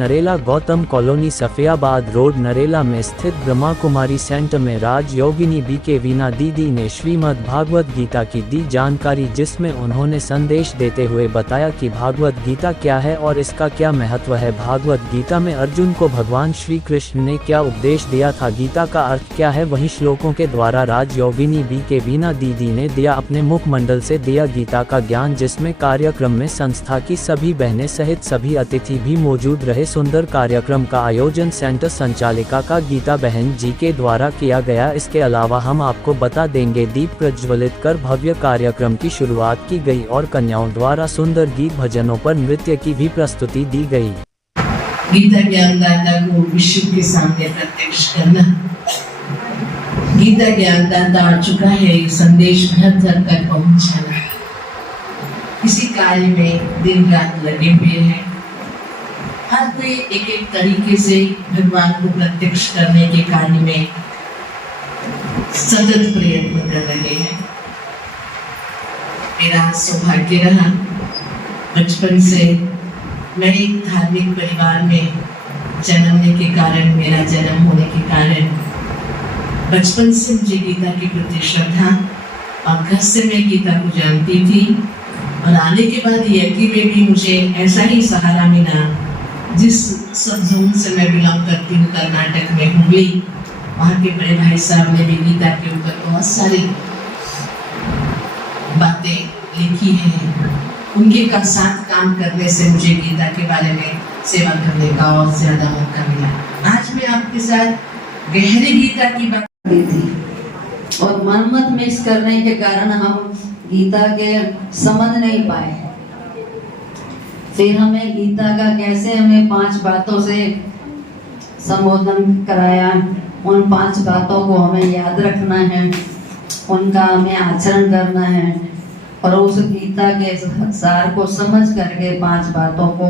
Narela Gautam colony Safiabad road Narela में स्थित Brahma Kumari centre में राज योगिनी बीके वीना दीदी ने श्रीमद् भागवत गीता की दी जानकारी, जिसमें उन्होंने संदेश देते हुए बताया कि भागवत गीता क्या है और इसका क्या महत्व है। भागवत गीता में अर्जुन को भगवान श्री कृष्ण ने क्या उपदेश दिया था, गीता का अर्थ क्या है, वहीं श्लोकों के द्वारा राज योगिनी बीके वीना दीदी ने दिया अपने मुखमंडल से दिया गीता का ज्ञान, जिसमें कार्यक्रम में संस्था की सभी बहनें सहित सभी अतिथि भी मौजूद रहे। सुंदर कार्यक्रम का आयोजन सेंटर संचालिका का गीता बहन जी के द्वारा किया गया। इसके अलावा हम आपको बता देंगे दीप प्रज्वलित कर भव्य कार्यक्रम की शुरुआत की गई और कन्याओं द्वारा सुंदर गीत भजनों पर नृत्य की भी प्रस्तुति दी गई। गीता ज्ञानदाता को विश्व के सामने प्रत्यक्ष करना, गीता ज्ञानदाता आ चुका है, संदेश घर घर तक पहुंचाना, इसी कार्य में दिन रात लगे हुए हैं। हर कोई एक एक तरीके से भगवान को प्रत्यक्ष करने के कार्य में सतत प्रयत्न कर रहे हैं। मेरा सौभाग्य रहा बचपन से मैं एक धार्मिक परिवार में जन्मने के कारण, मेरा जन्म होने के कारण बचपन से मुझे गीता के प्रति श्रद्धा और घर से मैं गीता को जानती थी। और आने के बाद यज्ञ में भी मुझे ऐसा ही सहारा मिला। जिस सब जोन से मैं बिलोंग करती हूँ, कर्नाटक में हुबली, वहाँ के बड़े भाई साहब ने भी गीता के ऊपर बहुत सारी बातें लिखी हैं। उनके का साथ काम करने से मुझे गीता के बारे में सेवा करने का और ज्यादा मौका मिला। आज मैं आपके साथ गहरी गीता की बात की थी और मनमत मिस करने के कारण हम गीता के समझ नहीं पाए। फिर हमें गीता का कैसे हमें 5 बातों से संबोधन कराया, उन 5 बातों को हमें याद रखना है, उनका हमें आचरण करना है और उस गीता के सार को समझ करके 5 बातों को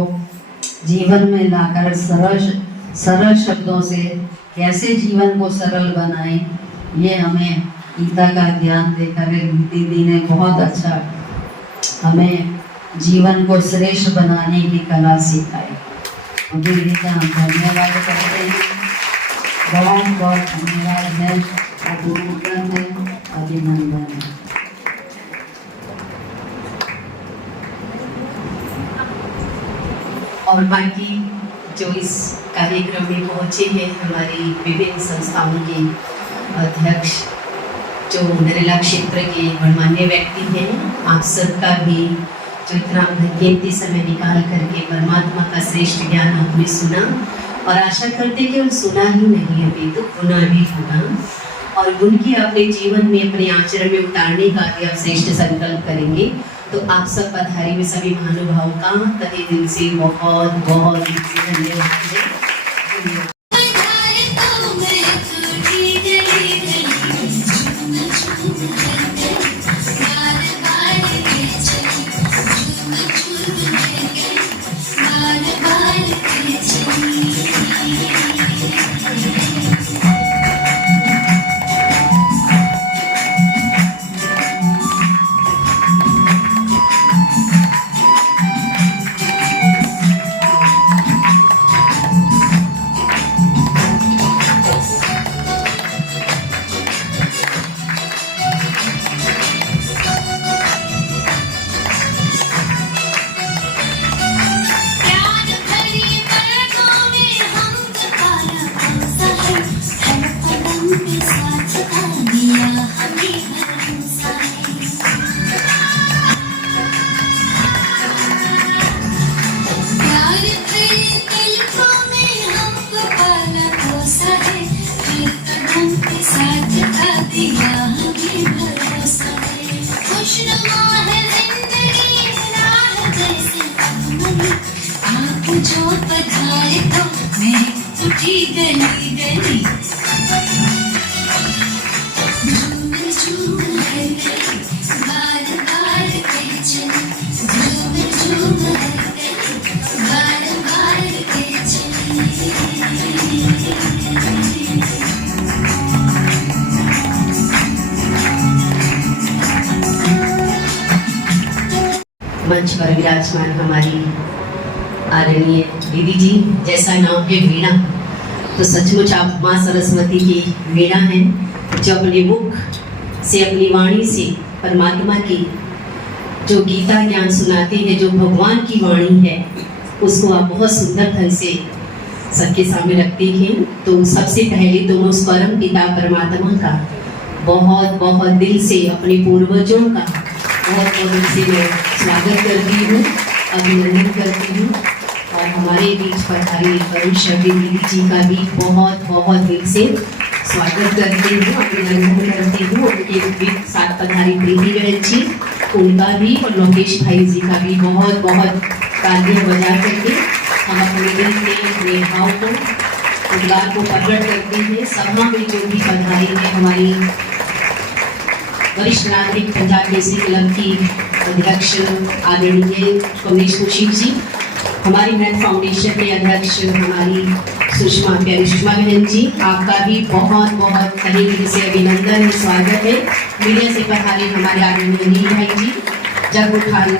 जीवन में लाकर सरल शब्दों से कैसे जीवन को सरल बनाएं, ये हमें गीता का ज्ञान देकर दीदी ने बहुत अच्छा हमें जीवन को श्रेष्ठ बनाने की कला सिखाई। दीदी का हम धन्यवाद करते हैं, बहुत बहुत धन्यवाद है, अभिनंदन है, अभिनंदन है। और बाकी जो इस कार्यक्रम में पहुँचे हैं, हमारी विभिन्न संस्थाओं के अध्यक्ष, जो नरेला क्षेत्र के गणमान्य व्यक्ति हैं, आप सबका भी जो इतना कीमती समय निकाल करके परमात्मा का श्रेष्ठ ज्ञान आपने सुना और आशा करते कि उन सुना ही नहीं अभी तो गुना भी होगा और उनकी अपने जीवन में अपने आचरण में उतारने का भी आप श्रेष्ठ संकल्प करेंगे। तो आप सब पधारी में सभी महानुभावों का तहे दिल से बहुत बहुत धन्यवाद है। जो पधारे तो मैं उठी गली गली झूम झूम हर गली बार बार कह चली झूम झूम हर गली बार बार कह चली। मंच पर विराजमान हमारी आदरणीय दीदी जी जैसा नाम है वीणा, तो सचमुच आप माँ सरस्वती की वीणा हैं, जो अपने मुख से, अपनी वाणी से परमात्मा की जो गीता ज्ञान सुनाते हैं, जो भगवान की वाणी है, उसको आप बहुत सुंदर ढंग से सबके सामने रखते हैं। तो सबसे पहले तो मैं उस परम पिता परमात्मा का बहुत बहुत दिल से, अपने पूर्वजों का बहुत बहुत दिल से मैं स्वागत करती हूँ, अभिनंदन करती हूँ। और हमारे बीच पधारी वरुण शर्मा दीदी जी का भी बहुत बहुत दिल से स्वागत करती हूँ, अभिनंदन करती हूँ। उनके भी साथ पधारी प्रीति बहन जी, उनका भी, और लोकेश भाई जी का भी बहुत बहुत तालियां बजा करके हम अपने दिल से अपने भाव को, उद्गार को प्रकट करते हैं। सभा में जो भी पधारे हैं, हमारी वरिष्ठ नागरिक पंजाब केसरी क्लब की अध्यक्ष आदरणीय कमलेश कौशिक जी, हमारी मैथ फाउंडेशन के अध्यक्ष हमारी प्यारी सुषमा बहन जी, आपका भी बहुत बहुत तहे दिल से अभिनंदन है, स्वागत है। मीडिया से पधारे हमारे आदरणीय नील भाई जी, जग उठान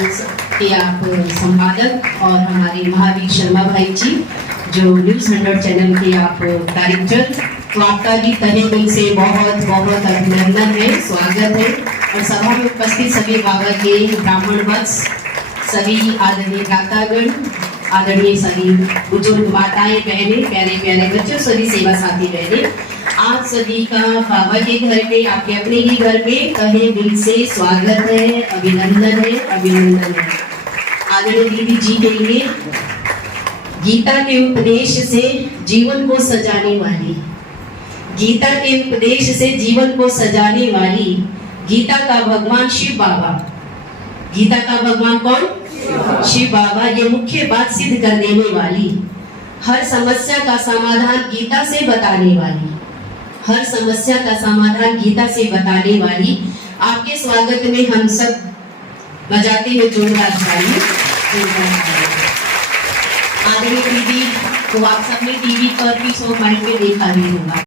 के आप संपादक, और हमारे महावीर शर्मा भाई जी, जो न्यूज़ 100 चैनल के आप डायरेक्टर, तो आपका भी तहे दिल से बहुत बहुत अभिनंदन है, स्वागत है। और सभा में उपस्थित सभी बाबा के ब्राह्मण वत्स, सभी आदरणीय भ्रातागण, आदरणीय सभी बुजुर्ग माताएं, बहनें, प्यारे प्यारे बच्चों, सभी सेवा साथी बहनें, आप सभी का बाबा के घर में, आपके अपने ही घर में तहे दिल से स्वागत है, अभिनंदन है, अभिनंदन है। आदरणीय दीदी जी के लिए गीता के उपदेश से जीवन को सजाने वाली, गीता के उपदेश से जीवन को सजाने वाली, गीता का भगवान शिव बाबा, गीता का भगवान कौन? शिव बाबा। ये मुख्य बात सिद्ध कर देने वाली, हर समस्या का समाधान गीता से बताने वाली, हर समस्या का समाधान गीता से बताने वाली, आपके स्वागत में हम सब बजाते हैं जोरदार ताली। आदरणीय दीदी को आप सबने टीवी पर भी 100 माइल में देखा भी होगा।